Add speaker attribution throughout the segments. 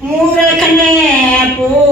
Speaker 1: Mudah kenepu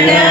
Speaker 2: ശരണം